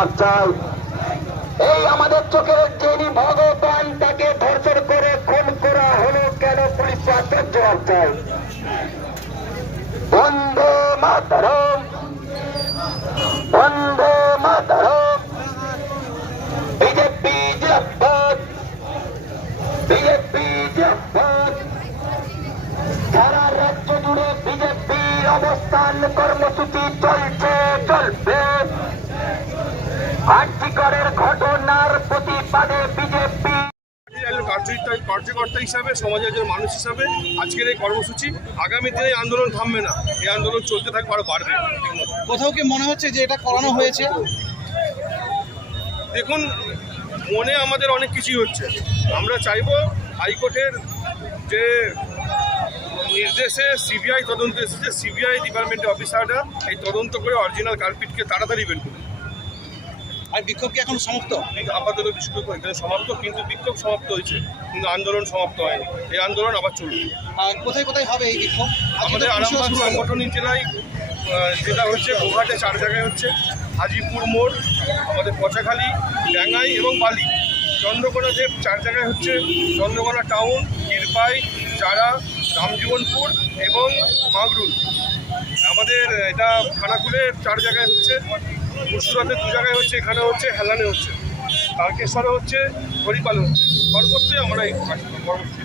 জবাব চাই। এই আমাদের চোখের যিনি ভগবান তাকে ধর্ষণ করে খুন করা হলো কেন, পুলিশ প্রশাসন জবাব চাই। বন্দে মাতরম, বন্দে মাতরম। বিজেপি জিন্দাবাদ, বিজেপি জিন্দাবাদ। সারা রাজ্য জুড়ে বিজেপির অবস্থান কর্মসূচি চলছে, চলবে। আর্যিকরের ঘটনার প্রতিবাদে বিজেপি কার্যকর্তা হিসাবে, সমাজের একজন মানুষ হিসাবে আজকের এই কর্মসূচি, আগামী দিনে আন্দোলন থামবে না, এই আন্দোলন চলতে থাকবে, আরো বাড়বে। কোথাও কি মনে হচ্ছে যে এটা করানো হয়েছে? দেখুন, মনে আমাদের অনেক কিছুই হচ্ছে। আমরা চাইবো হাইকোর্টের যে নির্দেশে সিবিআই তদন্ত এসেছে, সিবিআই ডিপার্টমেন্টের অফিসাররা এই তদন্ত করে অরিজিনাল কালপিটকে তাড়াতাড়ি বের করবে। আর বিক্ষোভ কি এখন সমাপ্ত? আপাতত বিক্ষোভ এখানে সমাপ্ত, কিন্তু বিক্ষোভ সমাপ্ত হয়েছে, কিন্তু আন্দোলন সমাপ্ত হয়নি। এই আন্দোলন আবার চলবে। আর কোথায় কোথায় হবে এই বিক্ষোভ? আমাদের আরামবাগ সাংগঠনিক জেলায় যেটা হচ্ছে, গোঘাটে 4 জায়গায় হচ্ছে, হাজিপুর মোড়, আমাদের পচাখালী, ডাঙ্গাই এবং বালি। চন্দ্রকোনাতে 4 জায়গায় হচ্ছে, চন্দ্রকোনা টাউন, ক্ষীরপাই, চারা, রামজীবনপুর এবং মাগরুল। আমাদের এটা খানাকুলে 4 জায়গায় হচ্ছে, মুর্শিদাবাদে 2 জায়গায় হচ্ছে, এখানে হচ্ছে, হেলানে হচ্ছে, তারকেশ্বরে হচ্ছে, হরিপালে হচ্ছে। সর্বত্রই আমরা এই কর্মসূচি